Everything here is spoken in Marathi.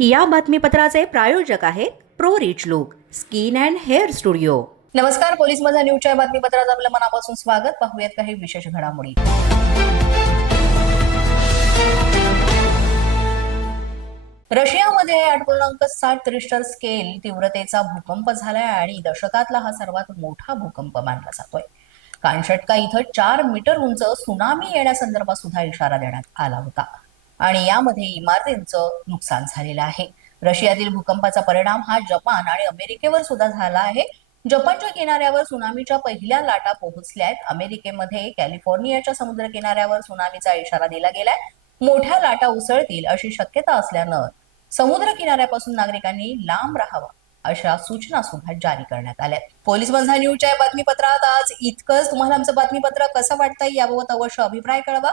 या बातमीपत्राचे प्रायोजक आहेत pro rich look skin and hair studio. नमस्कार पोलीस माझा न्यूजच्या बातमीपत्रात आपलं मनापासून स्वागत. पाहूयात काही विशेष घडामोडी. रशियामध्ये आठ पूर्णांक सात रिस्टर स्केल तीव्रतेचा भूकंप झालाय आणि दशकातला हा सर्वात मोठा भूकंप मानला जातोय. कानशटका इथं चार मीटर उंच सुनामी येण्यासंदर्भात सुद्धा इशारा देण्यात आला होता. आणि यामध्ये इमारतींचं नुकसान झालेलं आहे. रशियातील भूकंपाचा परिणाम हा जपान आणि अमेरिकेवर सुद्धा झाला आहे. जपानच्या किनाऱ्यावर सुनामीच्या पहिल्या लाटा पोहोचल्या आहेत अमेरिकेमध्ये कॅलिफोर्नियाच्या समुद्र किनाऱ्यावर सुनामीचा इशारा दिला गेलाय. मोठ्या लाटा उसळतील अशी शक्यता असल्यानं समुद्र किनाऱ्यापासून नागरिकांनी लांब राहावं अशा सूचना सुद्धा जारी करण्यात आल्या पोलीस बंधा न्यूजच्या बातमीपत्रात आज इतकंच. तुम्हाला आमचं बातमीपत्र कसं वाटतंय याबाबत अवश्य अभिप्राय कळवा.